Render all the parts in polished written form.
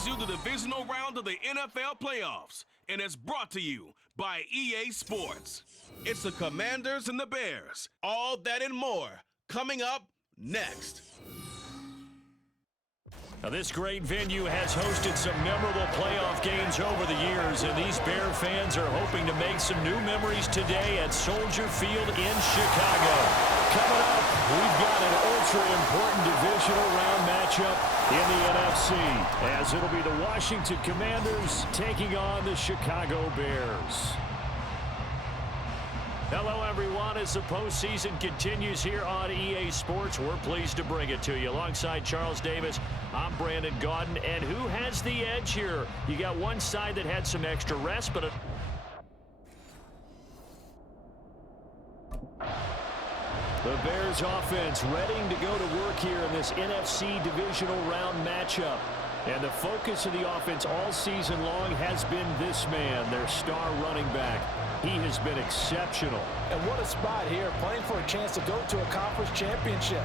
brings you the divisional round of the NFL playoffs, and it's brought to you by EA Sports. It's the Commanders and the Bears. All that and more coming up next. Now, this great venue has hosted some memorable playoff games over the years, and these Bear fans are hoping to make some new memories today at Soldier Field in Chicago. Coming up, we've got an ultra-important divisional round matchup in the NFC, as it'll be the Washington Commanders taking on the Chicago Bears. Hello, everyone. As the postseason continues here on EA Sports, we're pleased to bring it to you. Alongside Charles Davis, I'm Brandon Gaudin. And who has the edge here? You got one side that had some extra rest, but the Bears offense ready to go to work here in this NFC divisional round matchup. And the focus of the offense all season long has been this man, their star running back. He has been exceptional. And what a spot here, playing for a chance to go to a conference championship.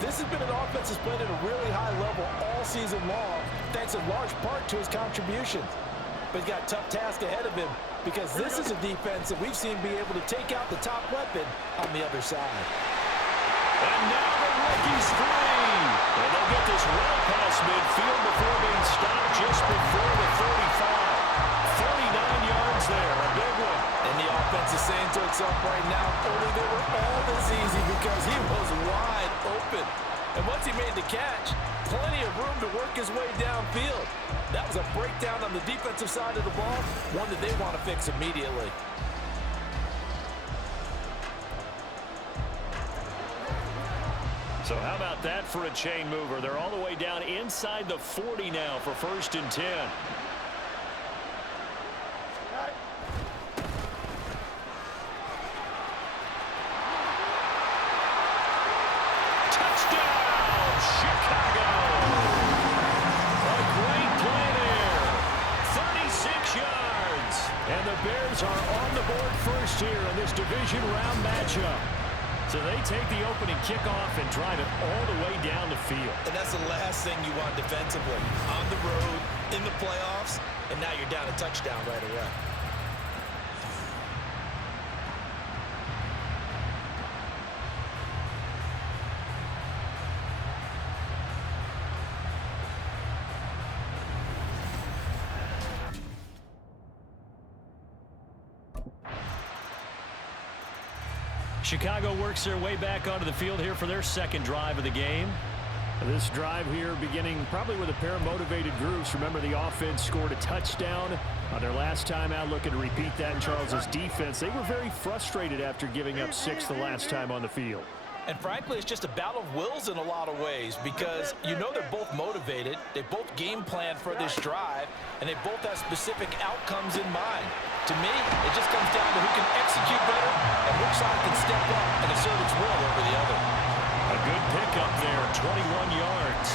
This has been an offense that's played at a really high level all season long, thanks in large part to his contributions. But he's got a tough task ahead of him, because this is a defense that we've seen be able to take out the top weapon on the other side. And now the rookie's free. And they'll get this well past midfield before being stopped just before the 35. 39 yards there, a big one. And the offense is saying to itself right now, only they were all this easy because he was wide open. And once he made the catch, plenty of room to work his way downfield. That was a breakdown on the defensive side of the ball, one that they want to fix immediately. So how about that for a chain mover? They're all the way down inside the 40 now for 1st and 10. Touchdown, Chicago! A great play there. 36 yards. And the Bears are on the board first here in this division round matchup. So they take the opening kickoff and drive it all the way down the field. And that's the last thing you want defensively. On the road, in the playoffs, and now you're down a touchdown right away. Chicago works their way back onto the field here for their second drive of the game. This drive here beginning probably with a pair of motivated groups. Remember, the offense scored a touchdown on their last time out. Looking to repeat that in Charles's defense. They were very frustrated after giving up 6 the last time on the field. And frankly, it's just a battle of wills in a lot of ways, because you know they're both motivated, they both game plan for this drive, and they both have specific outcomes in mind. To me, it just comes down to who can execute better and which side can step up and assert its will over the other. A good pickup there, 21 yards.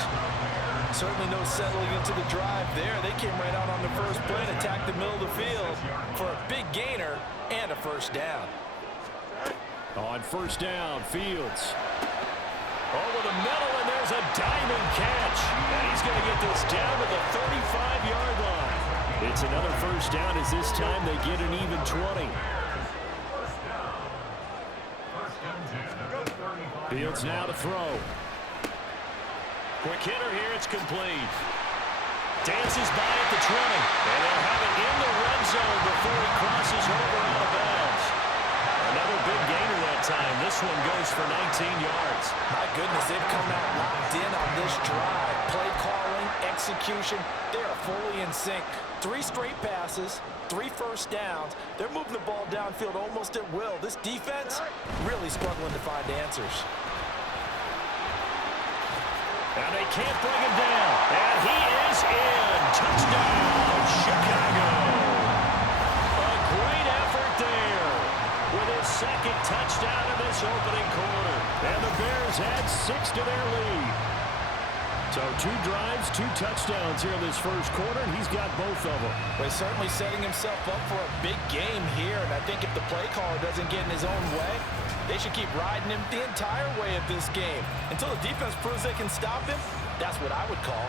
Certainly no settling into the drive there. They came right out on the first play and attacked the middle of the field for a big gainer and a first down. On first down, Fields. Over the middle, and there's a diamond catch. And he's going to get this down to the 35-yard line. It's another first down, as this time they get an even 20. Fields now to throw. Quick hitter here, it's complete. Dances by at the 20. And they'll have it in the red zone before he crosses over out of bounds. Another big gainer that time. This one goes for 19 yards. My goodness, they've come out locked in on this drive. Play calling, execution, they are fully in sync. 3 straight passes, 3 first downs. They're moving the ball downfield almost at will. This defense really struggling to find answers. And they can't bring him down. And he is in. Touchdown, Chicago. A great effort there with his second touchdown in this opening quarter. And the Bears add 6 to their lead. So 2 drives, 2 touchdowns here in this first quarter, and he's got both of them. Well, he's certainly setting himself up for a big game here, and I think if the play caller doesn't get in his own way, they should keep riding him the entire way of this game. Until the defense proves they can stop him, that's what I would call.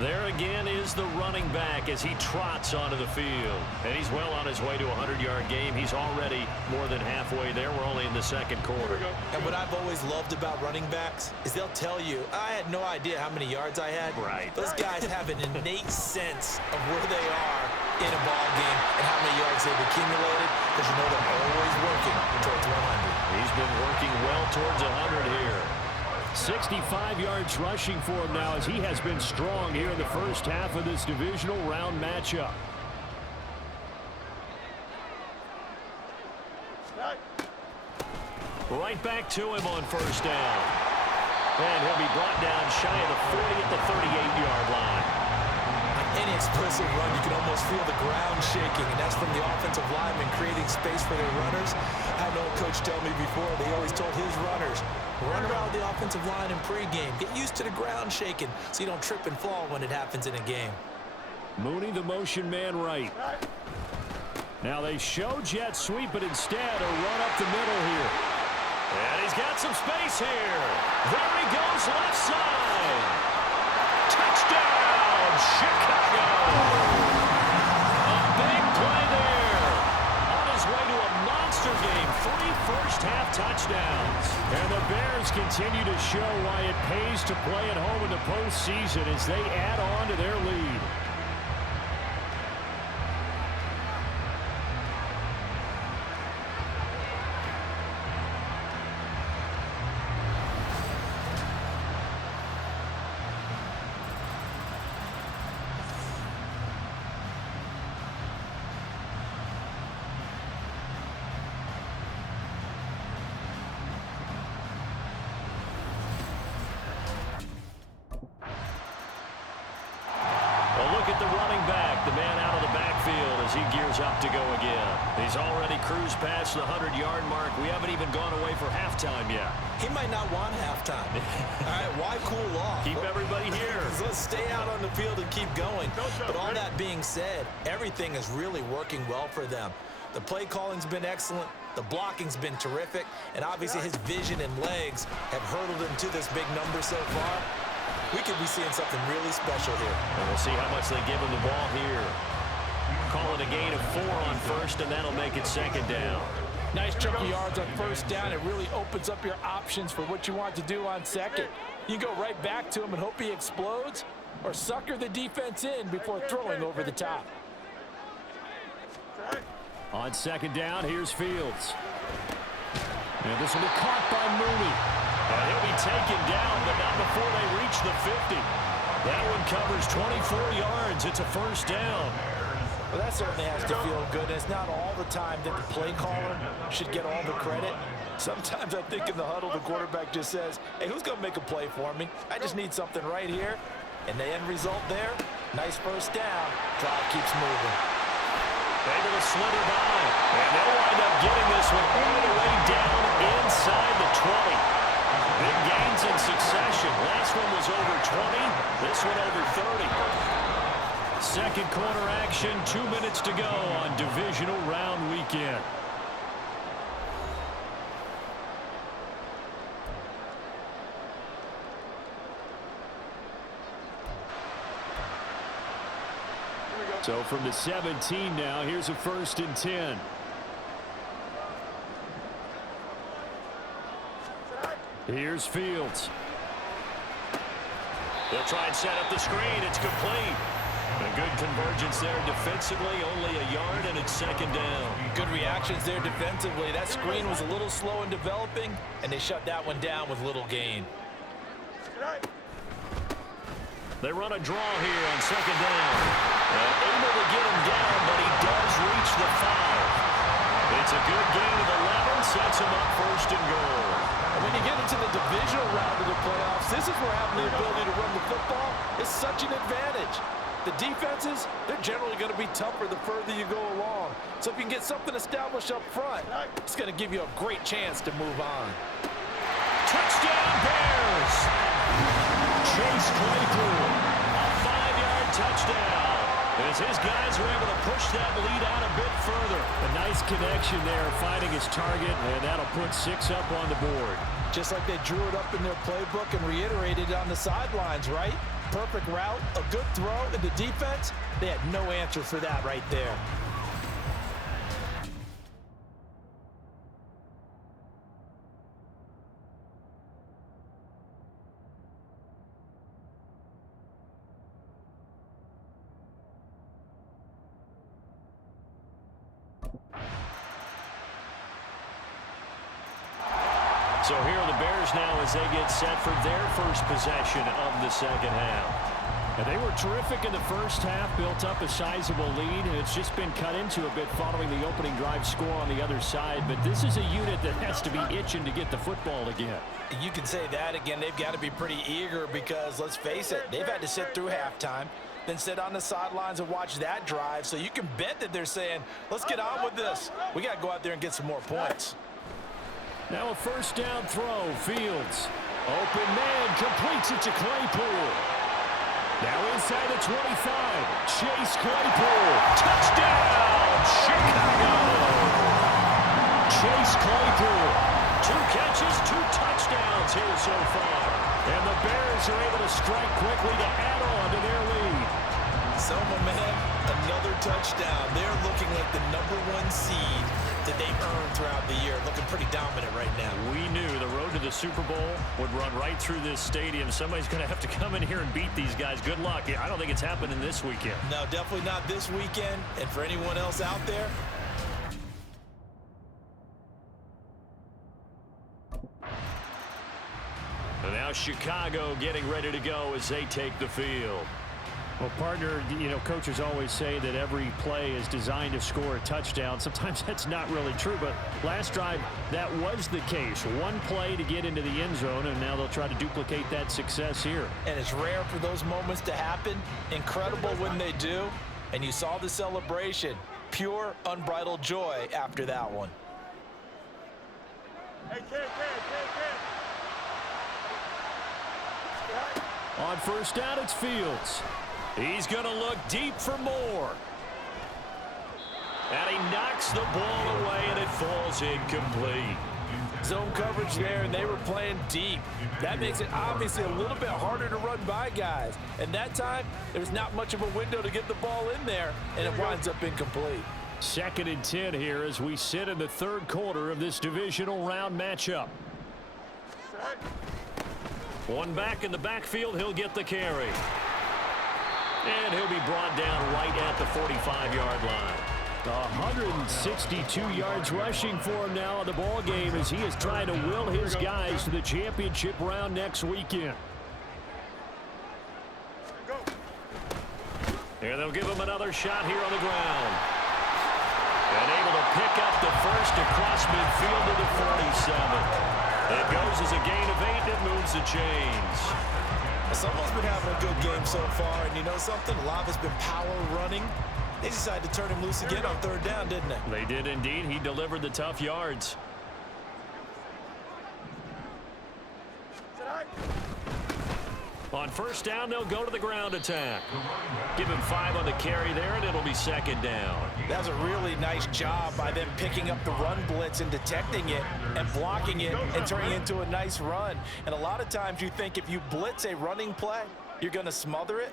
There again is the running back as he trots onto the field. And he's well on his way to a 100-yard game. He's already more than halfway there. We're only in the second quarter. And what I've always loved about running backs is they'll tell you, I had no idea how many yards I had. Right. Those guys have an innate sense of where they are in a ball game and how many yards they've accumulated, because you know they're always working towards 100. He's been working well towards 100 here. 65 yards rushing for him now as he has been strong here in the first half of this divisional round matchup. Right back to him on first down. And he'll be brought down shy of the 40 at the 38-yard line. On any explosive run, you can almost feel the ground shaking, and that's from the offensive linemen creating space for their runners. I had an old coach tell me before, they always told his runners, run around the offensive line in pregame. Get used to the ground shaking so you don't trip and fall when it happens in a game. Mooney, the motion man right. Now they show jet sweep, but instead a run up the middle here. And he's got some space here. There he goes, left side. Touchdown, Chicago. A big play there. On his way to a monster game, 3 first-half touchdowns. And the Bears continue to show why it pays to play at home in the postseason as they add on to their lead. Up to go again. He's already cruised past the 100-yard mark. We haven't even gone away for halftime yet. He might not want halftime. All right, why cool off? Keep everybody here. Let's stay out on the field and keep going. But all that being said, everything is really working well for them. The play calling's been excellent. The blocking's been terrific. And obviously his vision and legs have hurdled him to this big number so far. We could be seeing something really special here. And we'll see how much they give him the ball here. Call it a gain of 4 on first, and that'll make it second down. Nice chunk of yards on first down. It really opens up your options for what you want to do on second. You go right back to him and hope he explodes, or sucker the defense in before throwing over the top. On second down, here's Fields. And this will be caught by Mooney. And he'll be taken down, but not before they reach the 50. That one covers 24 yards. It's a first down. Well, that certainly has to feel good. It's not all the time that the play caller should get all the credit. Sometimes I think in the huddle, the quarterback just says, hey, who's going to make a play for me? I just need something right here. And the end result there, nice first down. Drive keeps moving. Able to slither by. And they'll wind up getting this one all the way down inside the 20. Big gains in succession. Last one was over 20. This one over 30. Second quarter action, 2 minutes to go on divisional round weekend. So from the 17 now, here's a 1st and 10. Here's Fields. They'll try and set up the screen. It's complete. A good convergence there defensively, only a yard, and it's second down. Good reactions there defensively. That screen was a little slow in developing, and they shut that one down with little gain. They run a draw here on second down. And able to get him down, but he does reach the 5. It's a good gain of 11, sets him up 1st and goal. And when you get into the divisional round of the playoffs, this is where having the ability to run the football is such an advantage. The defenses, they're generally going to be tougher the further you go along. So if you can get something established up front, it's going to give you a great chance to move on. Touchdown, Bears! Chase Claypool, a 5-yard touchdown. As his guys were able to push that lead out a bit further. A nice connection there, finding his target, and that'll put 6 up on the board. Just like they drew it up in their playbook and reiterated on the sidelines, right? perfect route, a good throw, and the defense, they had no answer for that right there. So here are the Bears now as they get set for their first possession of the second half. And they were terrific in the first half, built up a sizable lead, and it's just been cut into a bit following the opening drive score on the other side. But this is a unit that has to be itching to get the football again. You can say that again. They've got to be pretty eager because, let's face it, they've had to sit through halftime, then sit on the sidelines and watch that drive. So you can bet that they're saying, let's get on with this. We got to go out there and get some more points. Now a first down throw. Fields. Open man. Completes it to Claypool. Now inside the 25. Chase Claypool. Touchdown, Chicago. Chase Claypool. 2 catches, 2 touchdowns here so far. And the Bears are able to strike quickly to add on to their lead. So, my man, another touchdown. They're looking like the #1 seed that they've earned throughout the year. Looking pretty dominant right now. We knew the road to the Super Bowl would run right through this stadium. Somebody's going to have to come in here and beat these guys. Good luck. I don't think it's happening this weekend. No, definitely not this weekend. And for anyone else out there, and now Chicago getting ready to go as they take the field. Well, partner, coaches always say that every play is designed to score a touchdown. Sometimes that's not really true, but last drive, that was the case. One play to get into the end zone, and now they'll try to duplicate that success here. And it's rare for those moments to happen. Incredible when they do. And you saw the celebration. Pure, unbridled joy after that one. On first down, it's Fields. He's going to look deep for more. And he knocks the ball away, and it falls incomplete. Zone coverage there, and they were playing deep. That makes it obviously a little bit harder to run by guys. And that time, there's not much of a window to get the ball in there, and it winds up incomplete. 2nd and 10 here as we sit in the third quarter of this divisional round matchup. One back in the backfield, he'll get the carry. And he'll be brought down right at the 45-yard line. 162 yards rushing for him now in the ball game as he is trying to will his guys to the championship round next weekend. And they'll give him another shot here on the ground. And able to pick up the first across midfield to the 47. It goes as a gain of 8 that moves the chains. Someone's been having a good game so far, and you know something? A lot has been power running. They decided to turn him loose again on 3rd down, didn't they? They did indeed. He delivered the tough yards. On first down, they'll go to the ground attack. Give him 5 on the carry there, and it'll be 2nd down. That was a really nice job by them picking up the run blitz and detecting it and blocking it and turning it into a nice run. And a lot of times you think if you blitz a running play, you're going to smother it.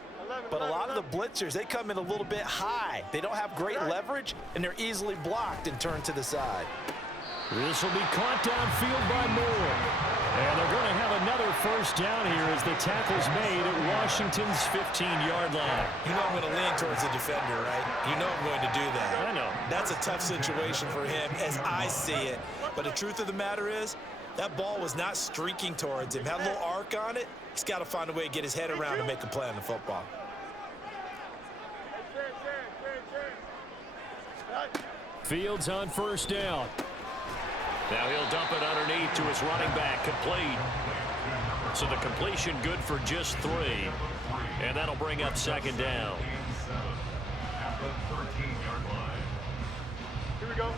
But a lot of the blitzers, they come in a little bit high. They don't have great leverage, and they're easily blocked and turned to the side. This will be caught downfield by Moore. And they're going to have another first down here as the tackle's made at Washington's 15-yard line. You know I'm going to lean towards the defender, right? You know I'm going to do that. I know. That's a tough situation for him as I see it. But the truth of the matter is, that ball was not streaking towards him. Had a little arc on it. He's got to find a way to get his head around and make a play on the football. Fields on first down. Now he'll dump it underneath to his running back, complete. So the completion good for just 3. And that'll bring up 2nd down. Here we go.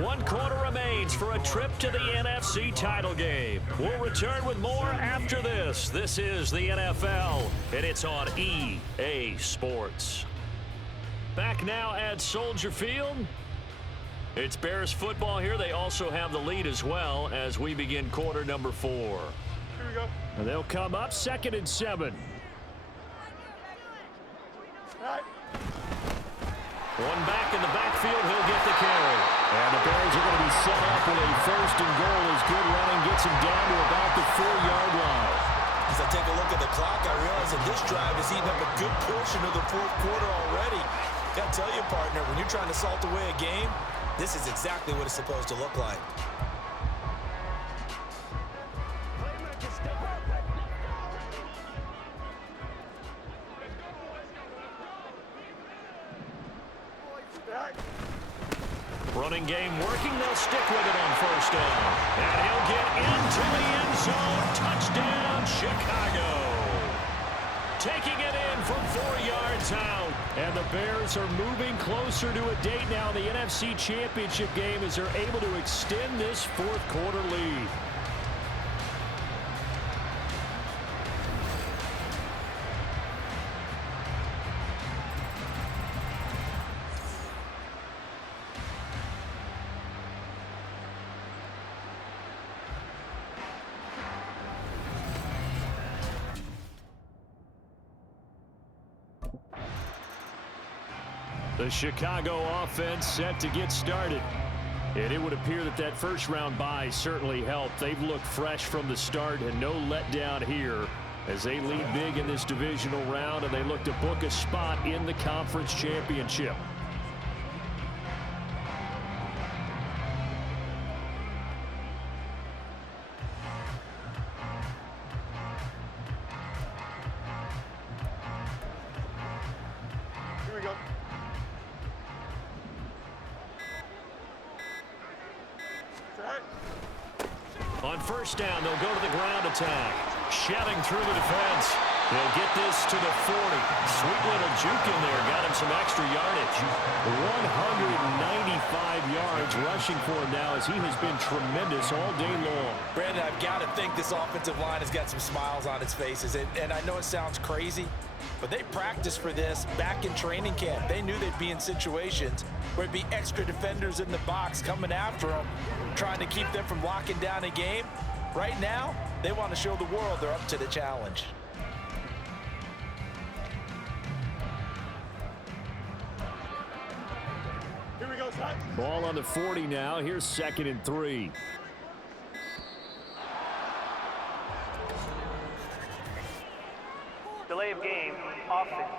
1 quarter remains for a trip to the NFC title game. We'll return with more after this. This is the NFL, and it's on EA Sports. Back now at Soldier Field. It's Bears football here. They also have the lead as well as we begin quarter number 4. Here we go. And they'll come up 2nd and 7. All right. One back in the backfield. He'll get the carry. And the Bears are going to be set up with a 1st and goal as good running gets him down to about the 4-yard line. As I take a look at the clock, I realize that this drive is eating up a good portion of the 4th quarter already. Got to tell you, partner, when you're trying to salt away a game, this is exactly what it's supposed to look like. Running game working. They'll stick with it on 1st down. And he'll get into the end zone. Touchdown, Chicago. Taking it in from 4 yards out. And the Bears are moving closer to a date now in the NFC Championship game as they're able to extend this 4th quarter lead. The Chicago offense set to get started. And it would appear that that first-round bye certainly helped. They've looked fresh from the start and no letdown here as they lead big in this divisional round, and they look to book a spot in the conference championship. Here we go. On 1st down, they'll go to the ground attack. Shelling through the defense. They'll get this to the 40. Sweet little juke in there. Got him some extra yardage. 195 yards rushing for him now as he has been tremendous all day long. Brandon, I've got to think this offensive line has got some smiles on its faces. And I know it sounds crazy, but they practiced for this back in training camp. They knew they'd be in situations where it'd be extra defenders in the box coming after them, trying to keep them from locking down a game. Right now, they want to show the world they're up to the challenge. Here we go, son. Ball on the 40 now. Here's 2nd and 3. Delay of game, offense.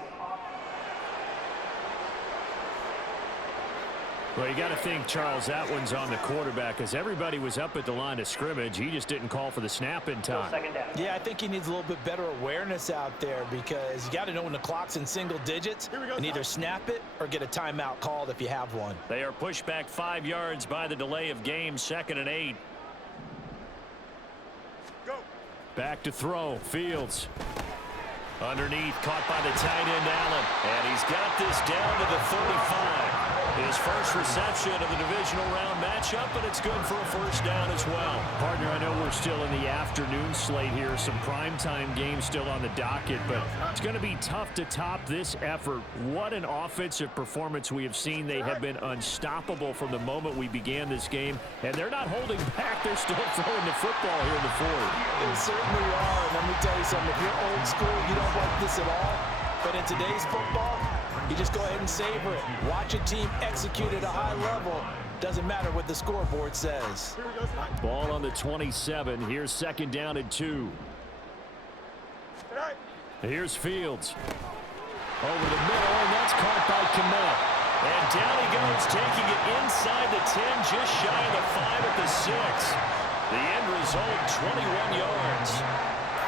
Well, you got to think, Charles, that one's on the quarterback because everybody was up at the line of scrimmage. He just didn't call for the snap in time. 2nd down. Yeah, I think he needs a little bit better awareness out there because you got to know when the clock's in single digits and either snap it or get a timeout called if you have one. They are pushed back 5 yards by the delay of game, 2nd and 8. Go. Back to throw. Fields. Underneath, caught by the tight end, Allen. And he's got this down to the 35. His first reception of the divisional round matchup, but it's good for a 1st down as well. Partner, I know we're still in the afternoon slate here. Some primetime games still on the docket, but it's going to be tough to top this effort. What an offensive performance we have seen. They have been unstoppable from the moment we began this game, and they're not holding back. They're still throwing the football here in the 4th. They certainly are, and let me tell you something. If you're old school, you don't like this at all. But in today's football, you just go ahead and savor it. Watch a team execute at a high level. Doesn't matter what the scoreboard says. Here we go, son. Ball on the 27. Here's 2nd down and 2. All right. Here's Fields. Over the middle, and that's caught by Kmet. And down he goes, taking it inside the 10, just shy of the 5 at the 6. The end result, 21 yards.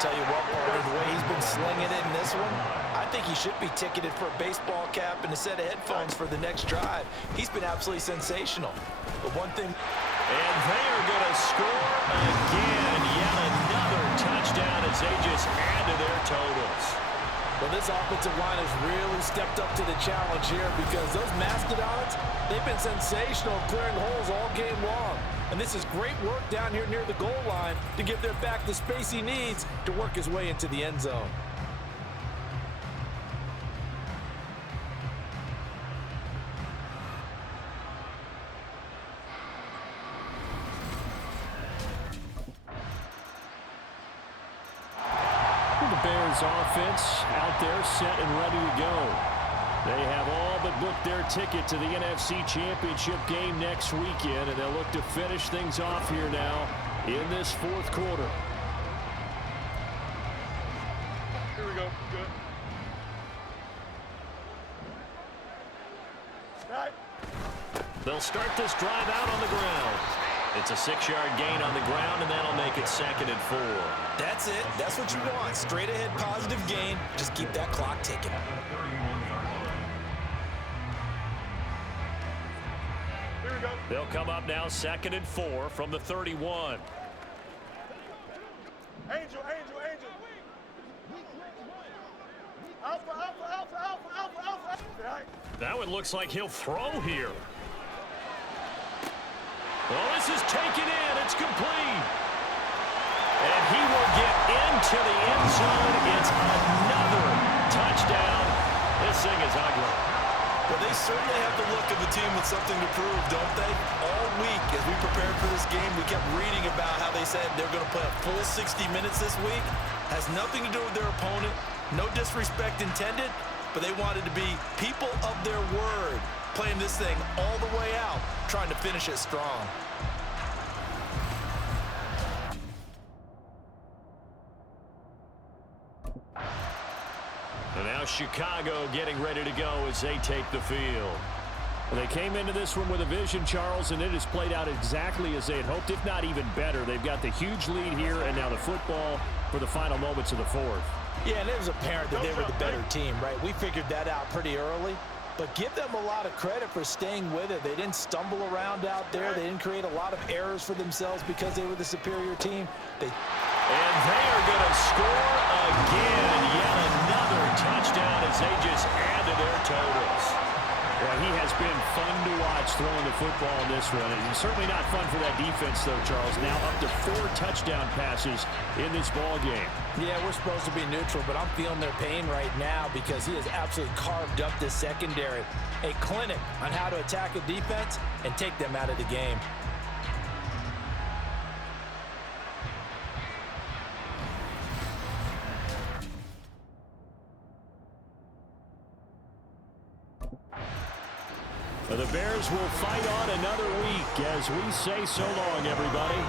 Tell you what, partner, the way he's been slinging it in this one, I think he should be ticketed for a baseball cap and a set of headphones for the next drive. He's been absolutely sensational. But one thing... And they are going to score again. Yet another touchdown as they just add to their totals. Well, this offensive line has really stepped up to the challenge here because those Mastodons, they've been sensational clearing holes all game long. And this is great work down here near the goal line to give their back the space he needs to work his way into the end zone. The Bears offense out there set and ready to go. They have all but booked their ticket to the NFC Championship game next weekend, and they'll look to finish things off here now in this fourth quarter. Here we go. Good. Right. They'll start this drive out on the ground. It's a 6-yard gain on the ground, and that'll make it 2nd and 4. That's it. That's what you want. Straight ahead positive gain. Just keep that clock ticking. Here we go. They'll come up now 2nd and 4 from the 31. Angel. Alpha. Right. That one looks like he'll throw here. Well, this is taken in. It's complete. And he will get into the end zone. It's another touchdown. This thing is ugly. Well, they certainly have the look of a team with something to prove, don't they? All week, as we prepared for this game, we kept reading about how they said they're going to play a full 60 minutes this week. Has nothing to do with their opponent. No disrespect intended, but they wanted to be people of their word, playing this thing all the way out, trying to finish it strong. And now Chicago getting ready to go as they take the field. Well, they came into this one with a vision, Charles, and it has played out exactly as they had hoped, if not even better. They've got the huge lead here, and now the football for the final moments of the fourth. Yeah, and it was apparent that they were the better team, right? We figured that out pretty early. But give them a lot of credit for staying with it. They didn't stumble around out there. They didn't create a lot of errors for themselves because they were the superior team. And they are going to score again. Yet another touchdown as they just add to their totals. Well, he has been fun to watch throwing the football in this one. And certainly not fun for that defense, though, Charles. Now up to 4 touchdown passes in this ball game. Yeah, we're supposed to be neutral, but I'm feeling their pain right now because he has absolutely carved up the secondary. A clinic on how to attack a defense and take them out of the game. The Bears will fight on another week as we say so long, everybody.